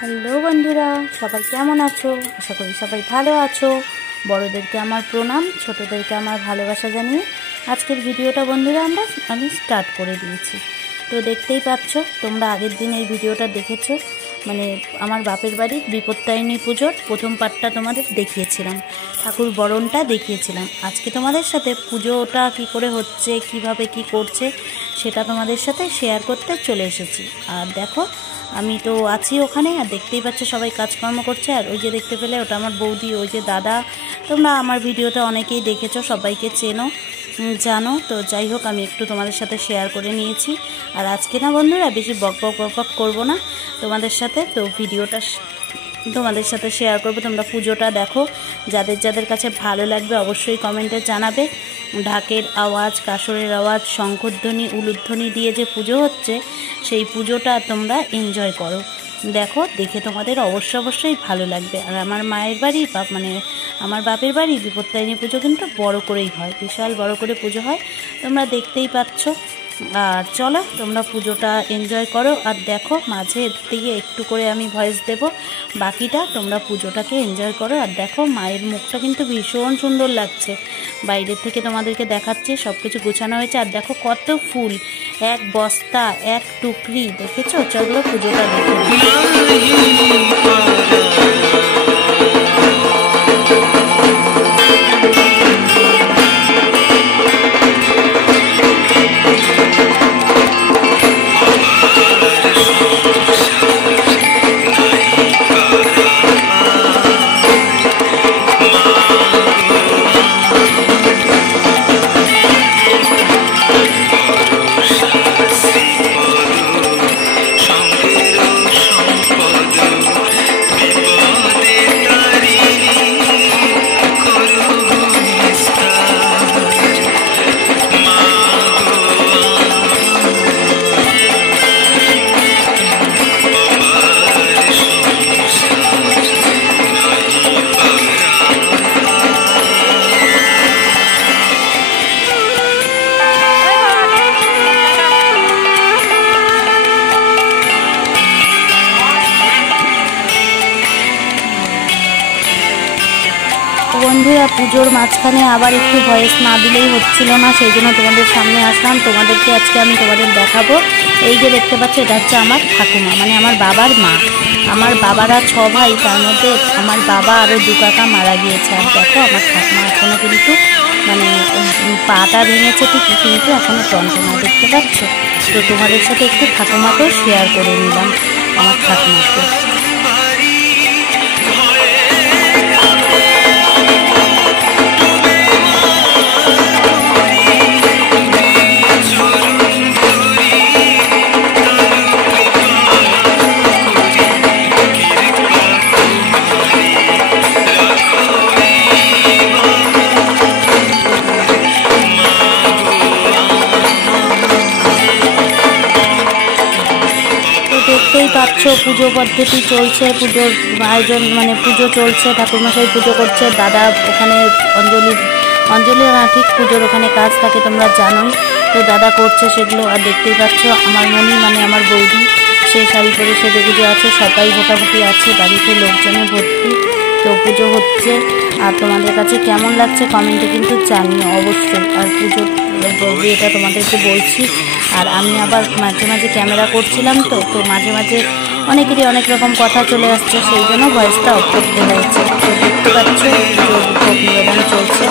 Hello বন্ধুরা, সবাই কেমন আছো? আশা করি সবাই ভালো আছো। বড়োদেরকে আমার প্রণাম, ছোটোদেরকে আমার ভালোবাসা জানিয়ে আজকের ভিডিওটা বন্ধুরা আমি স্টার্ট করে দিয়েছি। তো দেখতেই পাচ্ছ, তোমরা আগের দিন এই ভিডিওটা দেখেছো, মানে আমার বাপের বাড়ির বিপত্তারিণী পুজোর প্রথম পার্টটা তোমাদের দেখিয়েছিলাম, ঠাকুর বরণটা দেখিয়েছিলাম। আজকে তোমাদের সাথে পুজোটা কি করে হচ্ছে, কিভাবে কি করছে সেটা তোমাদের সাথে শেয়ার করতে চলে এসেছি। আর দেখো, আমি তো আছি ওখানে, আর দেখতেই পাচ্ছ সবাই কাজকর্ম করছে। আর ওই যে দেখতে পেলে, ওটা আমার বৌদি, ওই যে দাদা। তোমরা আমার ভিডিওতে অনেকেই দেখেছো, সবাইকে চেনো জানো। তো যাই হোক, আমি একটু তোমাদের সাথে শেয়ার করে নিয়েছি। আর আজকে না বন্ধুরা, বেশি বক করবো না তোমাদের সাথে। তো ভিডিওটা তোমাদের সাথে শেয়ার করবো। তোমরা পুজোটা দেখো, যাদের যাদের কাছে ভালো লাগবে অবশ্যই কমেন্টে জানাবে। ঢাকের আওয়াজ, কাসরের আওয়াজ, শঙ্খধ্বনি, উলুধ্বনি দিয়ে যে পুজো হচ্ছে, সেই পুজোটা তোমরা এনজয় করো। দেখো, দেখে তোমাদের অবশ্যই ভালো লাগবে। আর আমার মায়ের বাড়ি মানে আমার বাপের বাড়ি বিপত্তারিণী পুজো কিন্তু বড় করেই হয়, বিশাল বড় করে পুজো হয়, তোমরা দেখতেই পাচ্ছ। আর চলো, তোমরা পুজোটা এনজয় করো। আর দেখো, মাঝের দিকে একটু করে আমি ভয়েস দেব, বাকিটা তোমরা পুজোটাকে এনজয় করো। আর দেখো, মায়ের মুখটা কিন্তু ভীষণ সুন্দর লাগছে। বাইরের থেকে তোমাদেরকে দেখাচ্ছি, সব কিছু গুছানো হয়েছে। আর দেখো কত ফুল, এক বস্তা, এক টুকরি, দেখেছো? চলো পুজোটা দেখো। বন্ধুরা, পুজোর মাঝখানে আবার একটু ভয়েস না দিলেই হচ্ছিল না, সেই জন্য তোমাদের সামনে আসলাম। তোমাদেরকে আজকে আমি তোমাদের দেখাবো। এই যে দেখতে পাচ্ছ, এটা হচ্ছে আমার ঠাকুমা, মানে আমার বাবার মা। আমার বাবারা 6 ভাই, তার মধ্যে আমার বাবা আরও 2 কাকা মারা গিয়েছে। আর দেখো, আমার ঠাকুমা এখনও কিন্তু মানে পাটা ভেঙেছে ঠিকই, কিন্তু এখনও টনটনা, দেখতে পাচ্ছ। তো তোমাদের সাথে একটু ঠাকুমাকেও শেয়ার করে নিলাম, আমার ঠাকুমাকে। দেখতেই পাচ্ছ, পুজো পদ্ধতি চলছে, পুজোর আয়োজন, মানে পুজো চলছে, ঠাকুরমশাই পুজো করছে, দাদা ওখানে অঞ্জলি না, ঠিক পুজোর ওখানে কাজ থাকে, তোমরা জানোই। তো দাদা করছে সেগুলো। আর দেখতেই পাচ্ছ, আমার মনি, মানে আমার বৌদি, সে শাড়ি পরে সেজে গুজে আছে, সবাই মোটামুটি আছে, বাড়িতে লোকজনে ভর্তি। তো পুজো হচ্ছে। আর তোমাদের কাছে কেমন লাগছে কমেন্টে কিন্তু জানিও অবশ্যই। আর পুজোর এটা তোমাদেরকে বলছি। আর আমি আবার মাঝে মাঝে ক্যামেরা করছিলাম, তো মাঝে মাঝে অনেকেরই অনেক রকম কথা চলে আসছে, সেই জন্য ভয়েসটা অফ করতে হয়েছে। তো দেখতে পাচ্ছ, পুজোর ভোগ নিবেদন চলছে।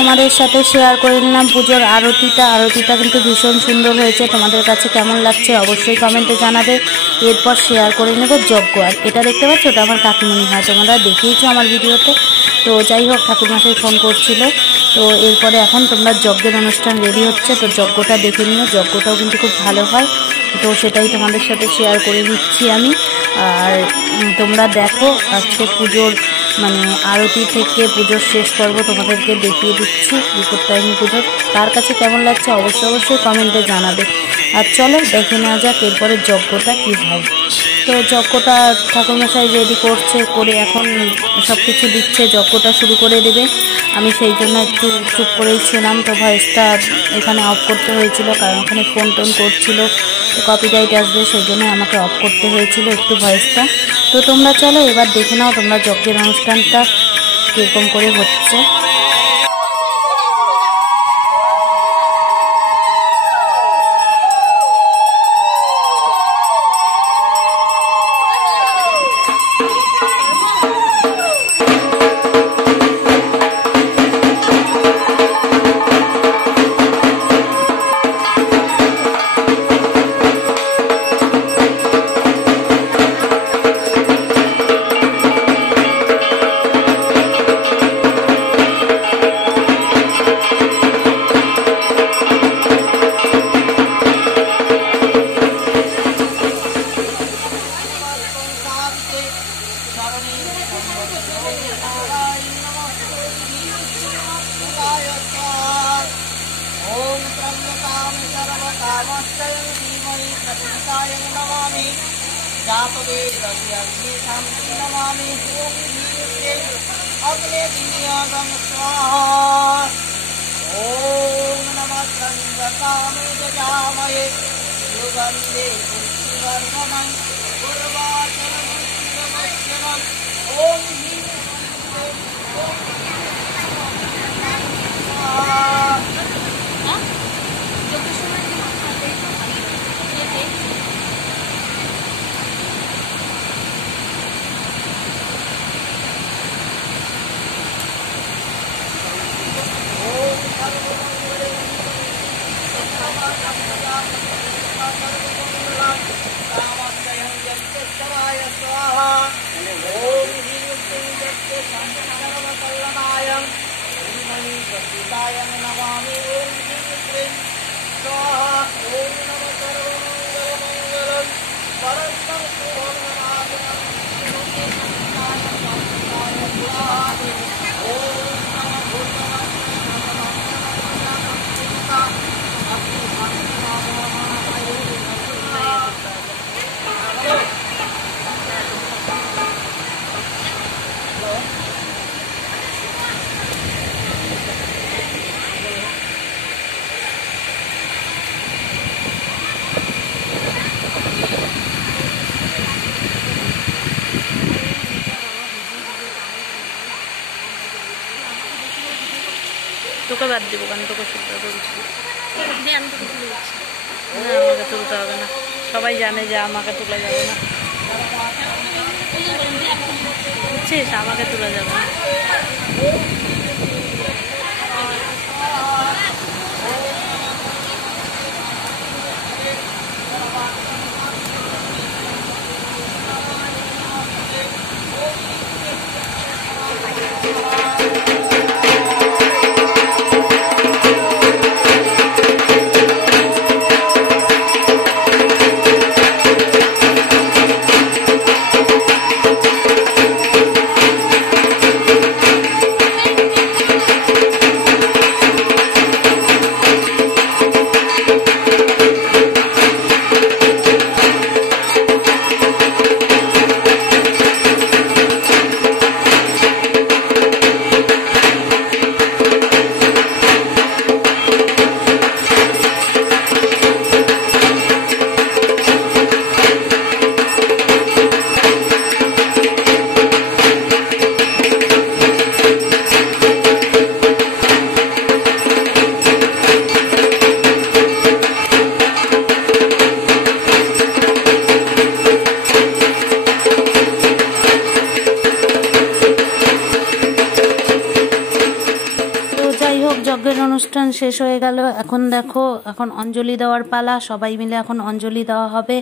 তোমাদের সাথে শেয়ার করে নিলাম পুজোর আরতিটা কিন্তু ভীষণ সুন্দর হয়েছে। তোমাদের কাছে কেমন লাগছে অবশ্যই কমেন্টে জানাবে। এরপর শেয়ার করে নেব যজ্ঞ। আর এটা দেখতে পাচ্ছ, ওটা আমার কাকিমণি হয়, তোমরা দেখিয়েছো আমার ভিডিওতে। তো যাই হোক, ঠাকুরমশাই ফোন করছিল। তো এরপরে এখন তোমরা যজ্ঞের অনুষ্ঠান রেডি হচ্ছে, তো যজ্ঞটা দেখে নিও। যজ্ঞটাও কিন্তু খুব ভালো হয়, তো সেটাই তোমাদের সাথে শেয়ার করে দিচ্ছি আমি। আর তোমরা দেখো, আজকে পুজোর আরতি থেকে পুজোর শেষ পর্ব তোমাদেরকে দেখিয়ে দিচ্ছি বিপত্তারিণী পুজোর। তার কাছে কেমন লাগছে অবশ্যই কমেন্টে জানাবে। আর চলো দেখে নেওয়া যাক এরপরে যজ্ঞটা কী হয়। তো যজ্ঞটা ঠাকুরমশাই রেডি করছে, করে এখন সব কিছু দিচ্ছে, যজ্ঞটা শুরু করে দেবে। আমি সেই জন্য একটু চুপ করেই ছিলাম। তো ভয়েসটা এখানে অফ করতে হয়েছিল, কারণ ওখানে ফোন টোন করছিল, তো কপিরাইট আসবে, সেই জন্য আমাকে অফ করতে হয়েছিল একটু ভয়েসটা। তো তোমরা চলো এবার দেখে নাও তোমরা যজ্ঞের অনুষ্ঠানটা কীরকম করে হচ্ছে। তোকে বাদ দেবো, কারণ তোকে শুনতে বলছি। না, আমাকে তুলতে হবে না, সবাই জানে যে আমাকে তোলা যাবে না, বুঝছিস? আমাকে তোলা যাবে না। শেষ হয়ে গেল। এখন দেখো, এখন অঞ্জলি দেওয়ার পালা। সবাই মিলে এখন অঞ্জলি দেওয়া হবে,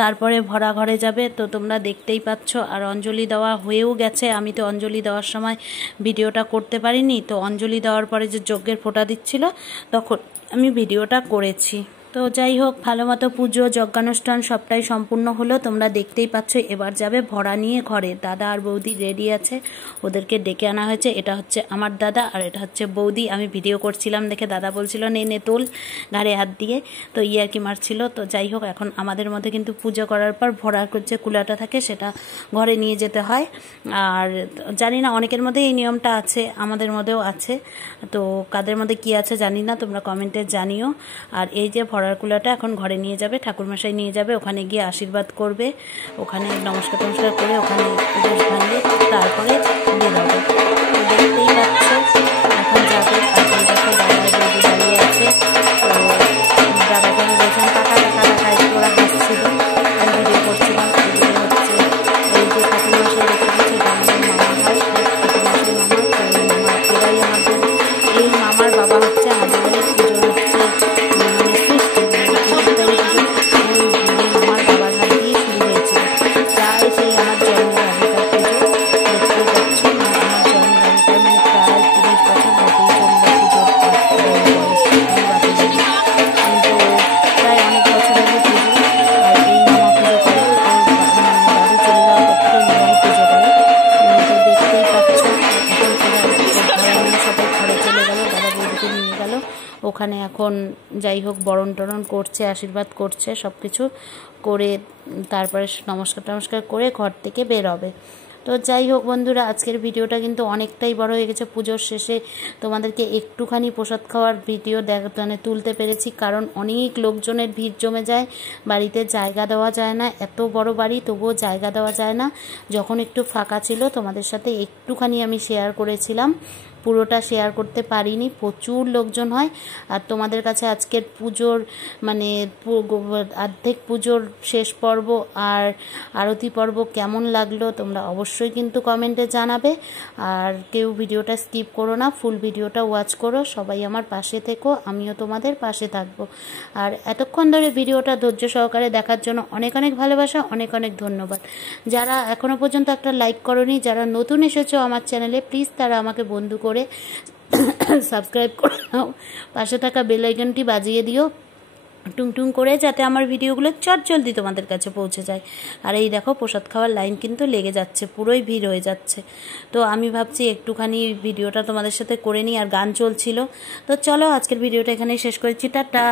তারপরে ভরা ঘরে যাবে। তো তোমরা দেখতেই পাচ্ছ। আর অঞ্জলি দেওয়া হয়েও গেছে। আমি তো অঞ্জলি দেওয়ার সময় ভিডিওটা করতে পারিনি। তো অঞ্জলি দেওয়ার পরে যে যজ্ঞের ফোঁটা দিচ্ছিল তখন আমি ভিডিওটা করেছি। তো যাই হোক, ভালো মতো পুজো যজ্ঞানুষ্ঠান সবটাই সম্পূর্ণ হলো। তোমরা দেখতেই পাচ্ছ। এবার যাবে ভরা নিয়ে ঘরে। দাদা আর বৌদি রেডি আছে, ওদেরকে ডেকে আনা হয়েছে। এটা হচ্ছে আমার দাদা আর এটা হচ্ছে বৌদি। আমি ভিডিও করছিলাম দেখে দাদা বলছিল নে নে তোল ঘাড়ে হাত দিয়ে, তো আর কি মারছিল। তো যাই হোক, এখন আমাদের মধ্যে কিন্তু পুজো করার পর ভরার যে কুলাটা থাকে সেটা ঘরে নিয়ে যেতে হয়। আর জানি না অনেকের মধ্যে এই নিয়মটা আছে, আমাদের মধ্যেও আছে। তো কাদের মধ্যে কি আছে জানি না, তোমরা কমেন্টে জানিও। আর এই যে ভরার কুলাটা এখন ঘরে নিয়ে যাবে, ঠাকুরমশাই নিয়ে যাবে, ওখানে গিয়ে আশীর্বাদ করবে, ওখানে নমস্কার টমস্কার করে ওখানে উপোস ভাঙবে, তারপরে বেরোবে। দেখতেই পাচ্ছ এখন যাবে। আর এই দেখো দাদা বৌদি দাঁড়িয়ে আছে। তো দাদাকে আমি বলছিলাম টাকা টাকা টাকা, একটু ওরা হাসছিল, আমি ভিডিও করছিলাম। এদিকে হচ্ছে এই যে ঠাকুরমশাই দেখতে পাচ্ছি, এটা আমাদের মামা হয়, ঠাকুরমশাই মামা। তো মামা এরাই আমাদের, এই মামার বাবা হচ্ছে আমাদের বাড়ির পুজো হচ্ছে ওখানে। এখন যাই হোক বরণ টরণ করছে, আশীর্বাদ করছে, সব কিছু করে তারপরে নমস্কার টমস্কার করে ঘর থেকে বেরোবে। তো যাই হোক বন্ধুরা, আজকের ভিডিওটা কিন্তু অনেকটাই বড় হয়ে গেছে। পুজোর শেষে তোমাদেরকে একটুখানি প্রসাদ খাওয়ার ভিডিও তুলতে পেরেছি, কারণ অনেক লোকজনের ভিড় জমে যায়, বাড়িতে জায়গা দেওয়া যায় না। এত বড় বাড়ি তবুও জায়গা দেওয়া যায় না। যখন একটু ফাঁকা ছিল তোমাদের সাথে একটুখানি আমি শেয়ার করেছিলাম, পুরোটা শেয়ার করতে পারিনি, প্রচুর লোকজন হয়। আর তোমাদের কাছে আজকের পুজোর মানে অর্ধেক পুজোর শেষ পর্ব আর আরতি পর্ব কেমন লাগলো তোমরা অবশ্যই কিন্তু কমেন্টে জানাবে। আর কেউ ভিডিওটা স্কিপ করো না, ফুল ভিডিওটা ওয়াচ করো। সবাই আমার পাশে থেকো, আমিও তোমাদের পাশে থাকবো। আর এতক্ষণ ধরে ভিডিওটা ধৈর্য সহকারে দেখার জন্য অনেক অনেক ভালোবাসা, অনেক অনেক ধন্যবাদ। যারা এখনো পর্যন্ত একটা লাইক করোনি, যারা নতুন এসেছো আমার চ্যানেলে, প্লিজ তারা আমাকে বন্ধু করে সাবস্ক্রাইব করে নাও, পাশে থাকা বেল আইকনটি বাজিয়ে দিও টুং টুং করে, যাতে আমার ভিডিওগুলো চটজলদি তোমাদের কাছে পৌঁছে যায়। আর এই দেখো প্রসাদ খাওয়ার লাইন কিন্তু লেগে যাচ্ছে, পুরোই ভিড় হয়ে যাচ্ছে। তো আমি ভাবছি একটুখানি ভিডিওটা তোমাদের সাথে করে নিই, আর গান চলছিল। তো চলো আজকের ভিডিওটা এখানেই শেষ করেছি, টাটা।